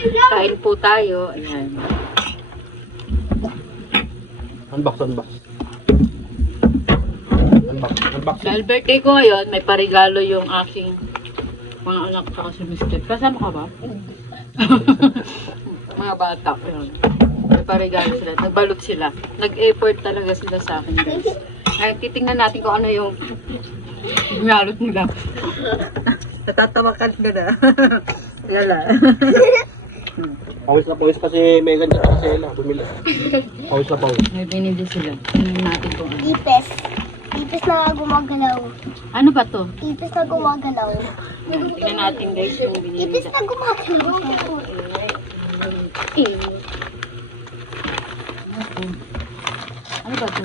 Kain po tayo. Ayan. Unbox. Dahil birthday ko ngayon, may parigalo yung aking mga anak tsaka si Mr. Kasama ka ba? Mga bata. Ayan. May parigalo sila. Nagbalot sila. Nag-effort talaga sila sa akin, guys. Ngayon, titingnan natin kung ano yung nalot nila. Natatawa ka na. Lala. Pawis na pawis kasi Megan at Sela. Bumili. Pawis na pawis. May binili sila. Tingnan natin kung ano. Ipis. Ipis na gumagalaw. Ano ba to? Ipis na gumagalaw. Tingnan natin, guys, yung binili Ipis nila. na gumagalaw. Ano ba to?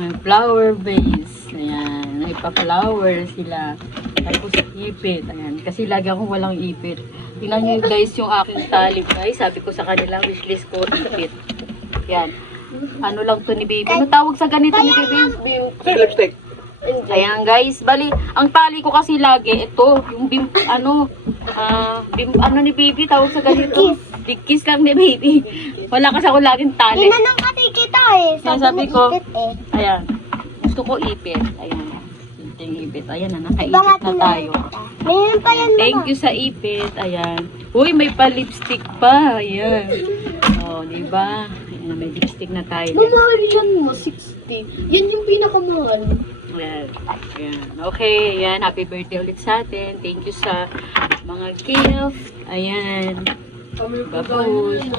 May flower vase. Ayan. May pa-flower sila. Tapos ipit. Ayan. Kasi lagi akong walang ipit. Tingnan nyo guys yung aking tali. Guys, sabi ko sa kanila, wishlist ko ipit. Yan. Ano lang to ni baby? Ano tawag sa ganito ni baby? Kasi lipstick. Ayan guys, bali, ang tali ko kasi lagi, ito, yung ano ni baby, tawag sa ganito. Big kiss lang ni baby. Wala kasi ako laging tali. Tinanong kasi kita eh. Sabi ko, ipit eh. ayan, gusto ko ipit. Ayan, yung ipit. Ayan na, nakaipit na tayo. Mayroon pa yan, Thank you sa ipit. Ayan. Uy, may pa-lipstick pa. Ayan. Oh, diba? Ayan, may lipstick na tayo. Mamahal yan mo, 60. Yan yung pinakamahal. Ayan. Ayan. Okay, ayan. Happy birthday ulit sa atin. Thank you sa mga gift. Ayan. Babush.